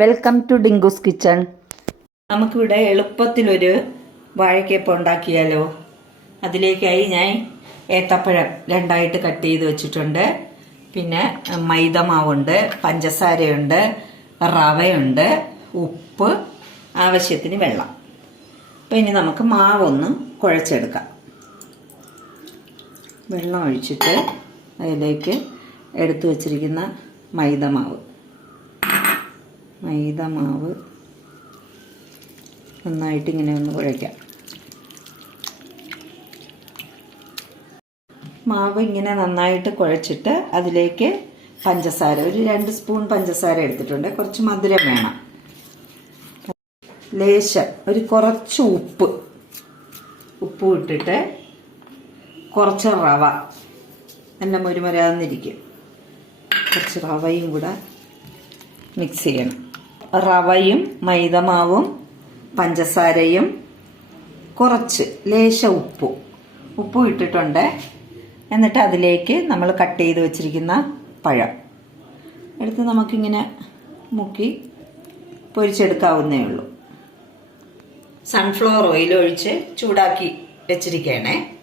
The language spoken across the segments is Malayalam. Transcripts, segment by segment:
വെൽക്കം ടു ഡിങ്കുസ് കിച്ചൺ നമുക്കിവിടെ എളുപ്പത്തിലൊരു വാഴക്കപ്പം ഉണ്ടാക്കിയാലോ? അതിലേക്കായി ഞാൻ ഏത്തപ്പഴം രണ്ടായിട്ട് കട്ട് ചെയ്ത് വെച്ചിട്ടുണ്ട്. പിന്നെ മൈദ മാവുണ്ട് പഞ്ചസാരയുണ്ട് റവയുണ്ട് ഉപ്പ് ആവശ്യത്തിന് വെള്ളം. അപ്പം ഇനി നമുക്ക് മാവൊന്ന് കുഴച്ചെടുക്കാം. വെള്ളം ഒഴിച്ചിട്ട് അതിലേക്ക് എടുത്തു വച്ചിരിക്കുന്ന മൈദ മാവ് മൈദ മാവ് നന്നായിട്ട് ഇങ്ങനെ ഒന്ന് കുഴയ്ക്കാം. മാവ് ഇങ്ങനെ നന്നായിട്ട് കുഴച്ചിട്ട് അതിലേക്ക് പഞ്ചസാര ഒരു രണ്ട് സ്പൂൺ പഞ്ചസാര എടുത്തിട്ടുണ്ട്. കുറച്ച് മധുരം വേണം. ലേശം ഒരു കുറച്ച് ഉപ്പ്. ഉപ്പ് ഇട്ടിട്ട് കുറച്ച് റവ. നല്ല മുരുമരാന്നിരിക്കും. കുറച്ച് റവയും കൂടെ മിക്സ് ചെയ്യണം. റവയും മൈദമാവും പഞ്ചസാരയും കുറച്ച് ലേശ ഉപ്പും. ഉപ്പും ഇട്ടിട്ടുണ്ട്. എന്നിട്ട് അതിലേക്ക് നമ്മൾ കട്ട് ചെയ്ത് വെച്ചിരിക്കുന്ന പഴം. എടുത്ത് നമുക്കിങ്ങനെ മുക്കി പൊരിച്ചെടുക്കാവുന്നേ ഉള്ളൂ. സൺഫ്ലവർ ഓയിൽ ഒഴിച്ച് ചൂടാക്കി വെച്ചിരിക്കണേ.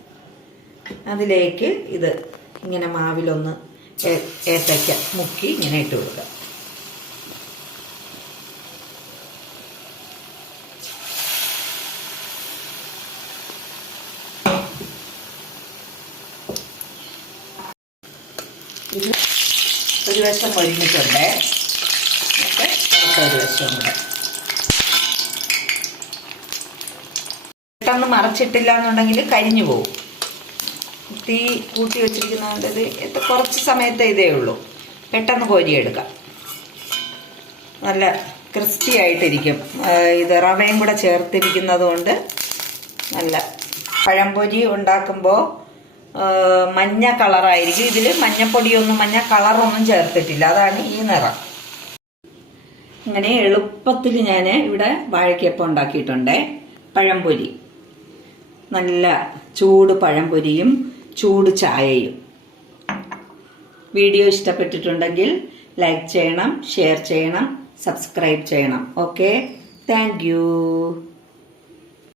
അതിലേക്ക് ഇത് ഇങ്ങനെ മാവിലൊന്ന് ഏത്തയ്ക്ക മുക്കി ഇങ്ങനെ ഇട്ട് കൊടുക്കുക. ഇത് ഒരു വശം എന്നിട്ട് ഒരു വശം കൂടെ. പെട്ടെന്ന് മറച്ചിട്ടില്ല എന്നുണ്ടെങ്കിൽ കരിഞ്ഞു പോകും തീ കൂട്ടി വെച്ചിരിക്കുന്നതുകൊണ്ട് ഇത് എത്ര കുറച്ച് സമയത്തെ ഇതേ ഉള്ളൂ. പെട്ടെന്ന് കോരിയെടുക്കാം. നല്ല ക്രിസ്പി ആയിട്ടിരിക്കും. ഇത് റവയും കൂടെ ചേർത്തിരിക്കുന്നത് കൊണ്ട് നല്ല പഴംപൊരി ഉണ്ടാക്കുമ്പോൾ മഞ്ഞ കളറായിരിക്കും. ഇതിൽ മഞ്ഞപ്പൊടിയൊന്നും മഞ്ഞ കളറൊന്നും ചേർത്തിട്ടില്ല. അതാണ് ഈ നിറം. ഇങ്ങനെ എളുപ്പത്തിൽ ഞാൻ ഇവിടെ വാഴക്കപ്പം ഉണ്ടാക്കിയിട്ടുണ്ട്. പഴംപൊരി. നല്ല ചൂട് പഴംപൊരിയും ചൂട് ചായയും. വീഡിയോ ഇഷ്ടപ്പെട്ടിട്ടുണ്ടെങ്കിൽ ലൈക്ക് ചെയ്യണം ഷെയർ ചെയ്യണം സബ്സ്ക്രൈബ് ചെയ്യണം. ഓക്കെ? താങ്ക്